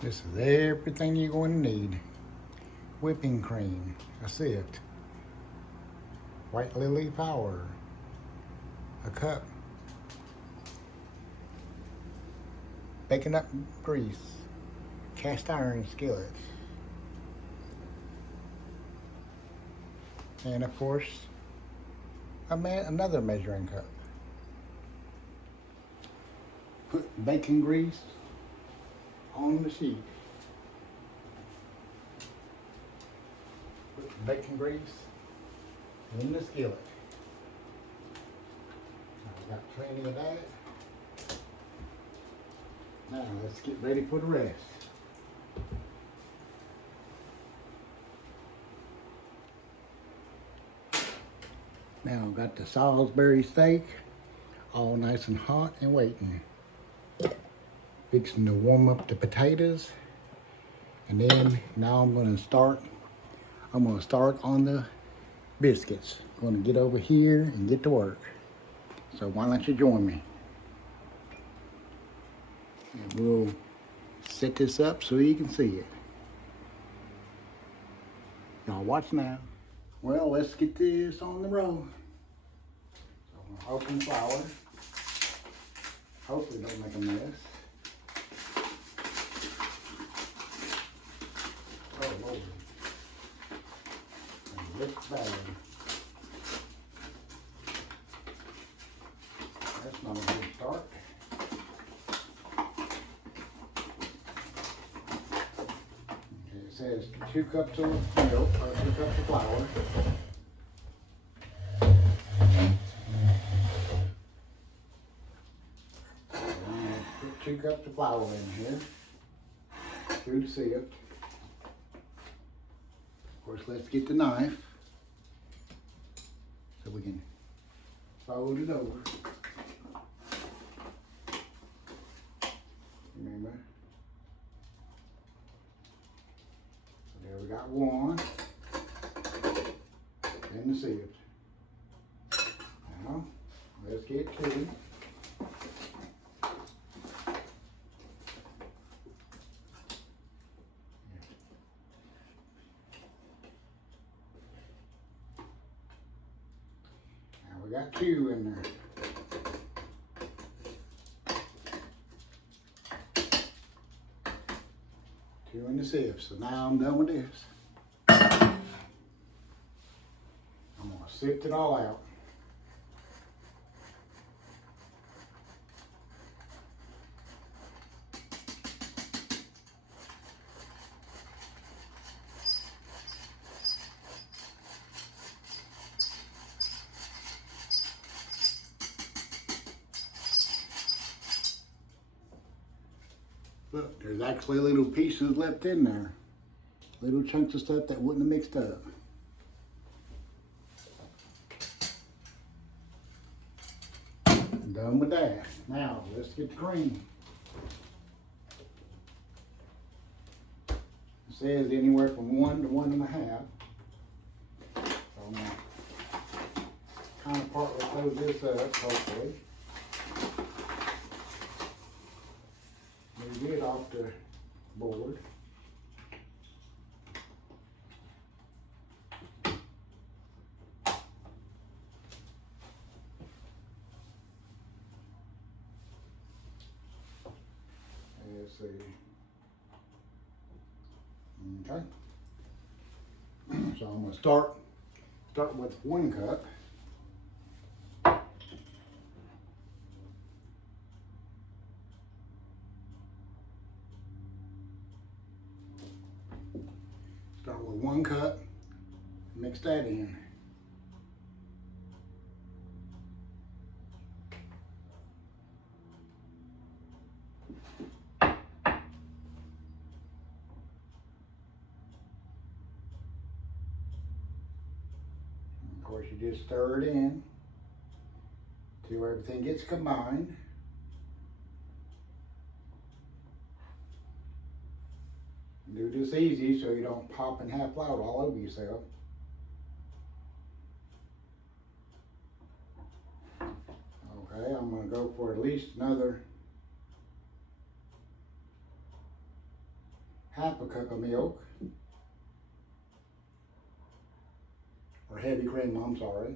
This is everything you're going to need. Whipping cream, a sift, white lily powder, a cup, baking up grease, cast iron skillet, and of course, another measuring cup. Put bacon grease on the sheet. Put bacon grease in the skillet. I've got plenty of that. Now let's get ready for the rest. Now I've got the Salisbury steak all nice and hot and waiting. Fixing to warm up the potatoes. And then now I'm going to start on the biscuits. I'm going to get over here and get to work. So why don't you join me? And we'll set this up so you can see it. Y'all watch now. Well, let's get this on the road. So I'm going to open flour. Hopefully don't make a mess. Oh Lord. And looks bad. That's not a good start. Okay, it says 2 cups of milk, or 2 cups of flour. Put 2 cups of flour in here through the sift. Of course, let's get the knife so we can fold it over. Remember? So there we got one in the sift. Now, let's get 2. We got 2 in there. Two in the sieve. So now I'm done with this. I'm going to sift it all out. Look, there's actually little pieces left in there. Little chunks of stuff that wouldn't have mixed up. I'm done with that. Now, let's get the cream. It says anywhere from 1 to 1.5. So I'm going to kind of partly close this up, hopefully. Move it off the board. Let's see. Okay. So I'm going to start with 1 cup. Start with 1 cup, mix that in. Of course, you just stir it in till everything gets combined. Do this easy so you don't pop and have flour all over yourself. Okay, I'm going to go for at least another half a cup of milk, or heavy cream, I'm sorry.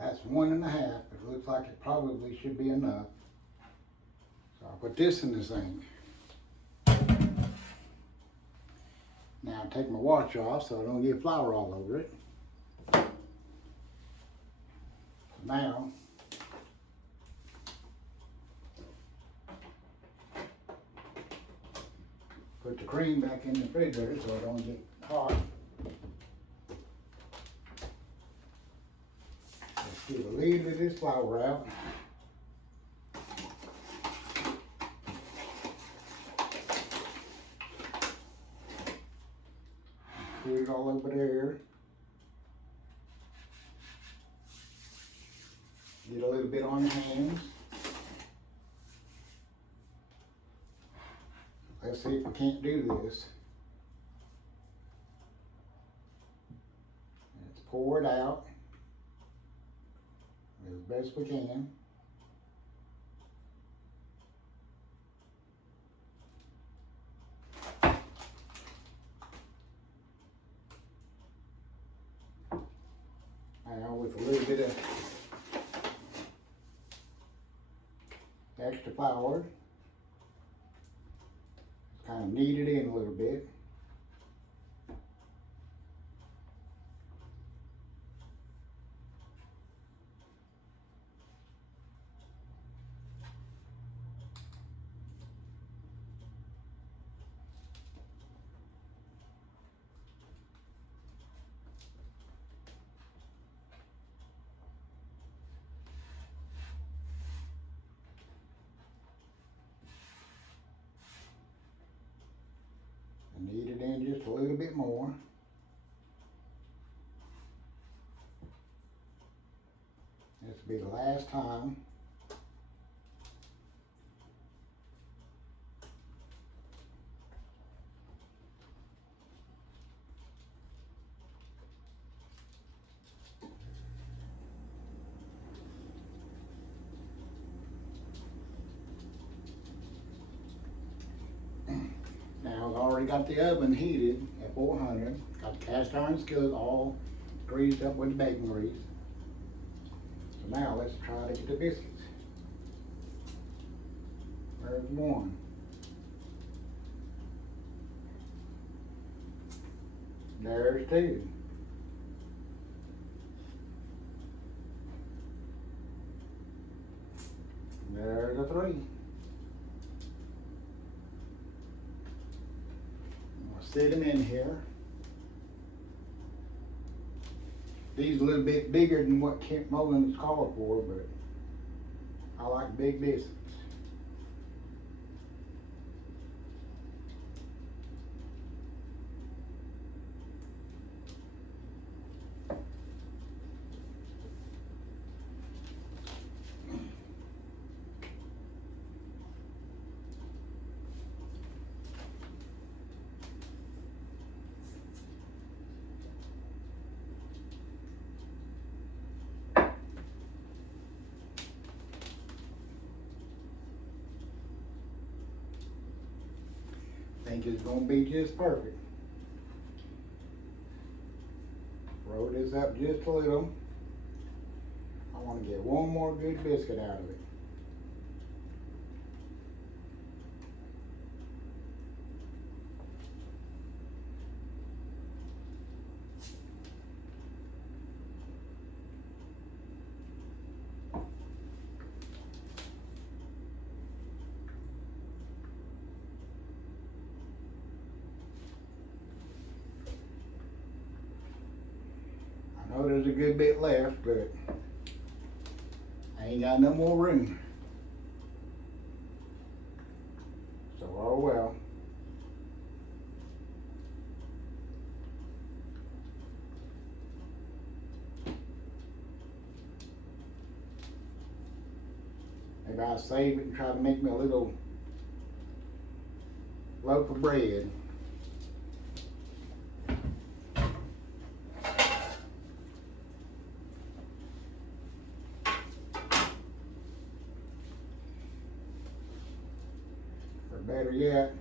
That's 1.5, but it looks like it probably should be enough. So I'll put this in the sink. Now I'll take my watch off so I don't get flour all over it. Now, put the cream back in the refrigerator so it don't get hot. Let's get a little bit of this flour out. Put it all over there. Get a little bit on your hands. Let's see if we can't do this. Let's pour it out as best we can. Now with a little bit of extra flour, kind of knead it in a little bit. And knead it in just a little bit more. This will be the last time. Now I've already got the oven heated at 400. Got the cast iron skillet all greased up with the bacon grease. So now let's try to get the biscuits. There's one. There's two. There's a three. Sit them in here. These are a little bit bigger than what Kent Mullins called for, but I like big biscuits. Think it's gonna be just perfect. Roll this up just a little. I want to get one more good biscuit out of it. there's a good bit left, but I ain't got no more room. So, oh well. Maybe I'll save it and try to make me a little loaf of bread. Or better yet,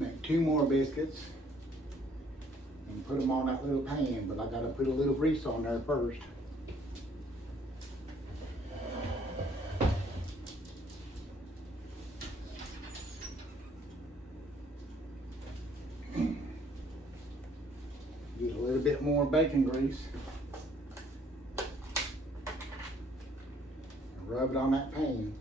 make 2 more biscuits and put them on that little pan, but I gotta put a little grease on there first. Get a little bit more bacon grease and rub it on that pan.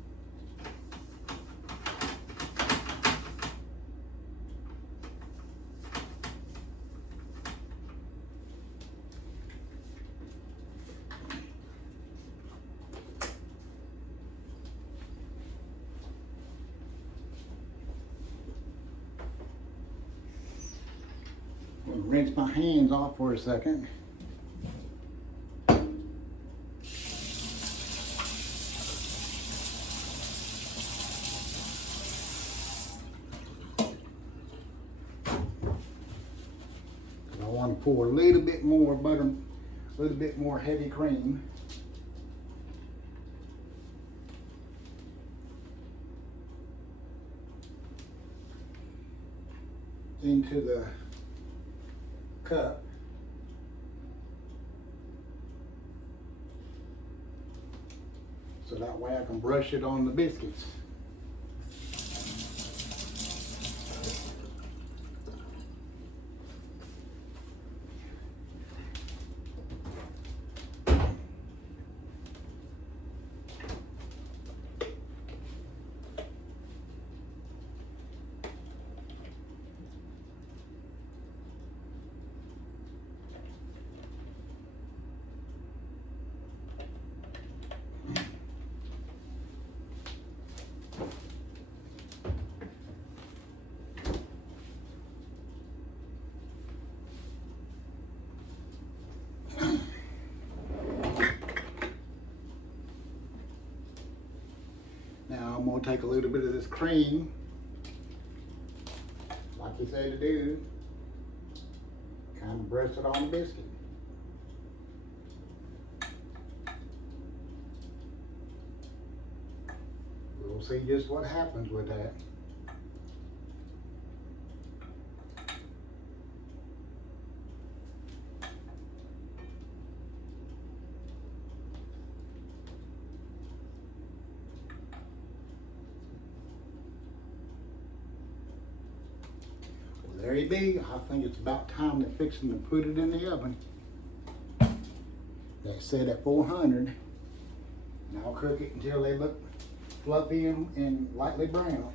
I'm gonna rinse my hands off for a second. I want to pour a little bit more butter, a little bit more heavy cream. Into the cup. So that way I can brush it on the biscuits. Now I'm going to take a little bit of this cream, like you said to do, kind of brush it on the biscuit. We'll see just what happens with that. There you be. I think it's about time to fixing to put it in the oven. They set at 400. And I'll cook it until they look fluffy and lightly brown.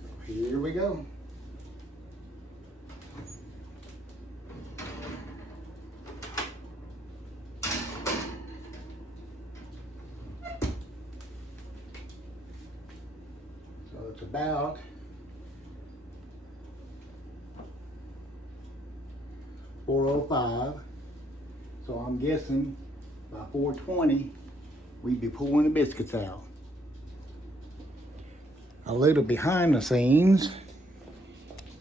So here we go. So it's about 4:05, so I'm guessing by 4:20 we'd be pulling the biscuits out. A little behind the scenes,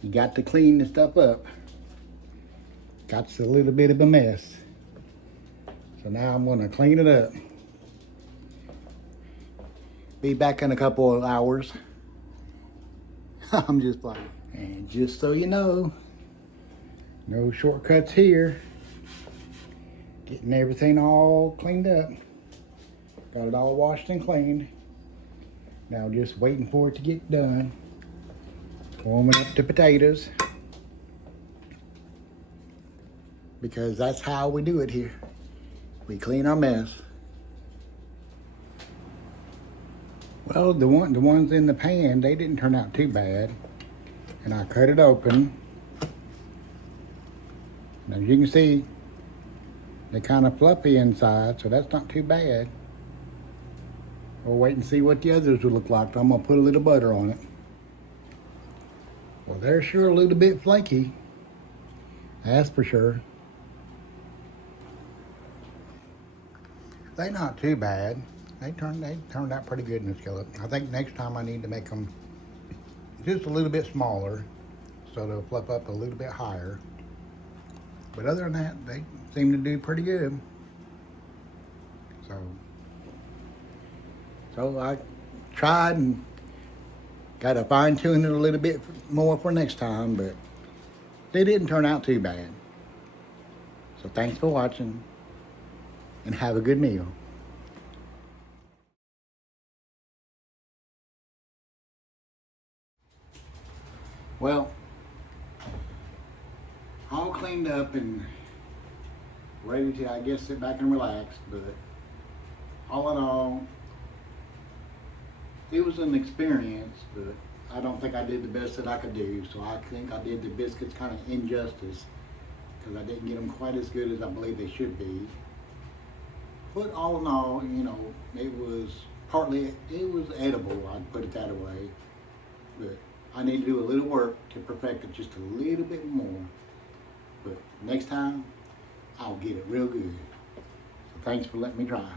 you got to clean the stuff up. Got a little bit of a mess. So now I'm gonna clean it up. Be back in a couple of hours. I'm just playing. And just so you know, no shortcuts here. Getting everything all cleaned up. Got it all washed and cleaned. Now just waiting for it to get done. Warming up the potatoes. Because that's how we do it here. We clean our mess. Well, the ones in the pan, they didn't turn out too bad. And I cut it open. And as you can see, they're kind of fluffy inside, so that's not too bad. We'll wait and see what the others will look like. I'm gonna put a little butter on it. Well, they're sure a little bit flaky. That's for sure. They're not too bad. They turned out pretty good in the skillet. I think next time I need to make them just a little bit smaller so they'll fluff up a little bit higher. But other than that, they seem to do pretty good. So I tried and got to fine tune it a little bit more for next time, but they didn't turn out too bad. So thanks for watching and have a good meal. Well, all cleaned up and ready to, I guess, sit back and relax, but all in all, it was an experience, but I don't think I did the best that I could do, so I think I did the biscuits kind of injustice because I didn't get them quite as good as I believe they should be. But all in all, you know, it was edible, I'd put it that way. But I need to do a little work to perfect it just a little bit more. But next time, I'll get it real good. So thanks for letting me try.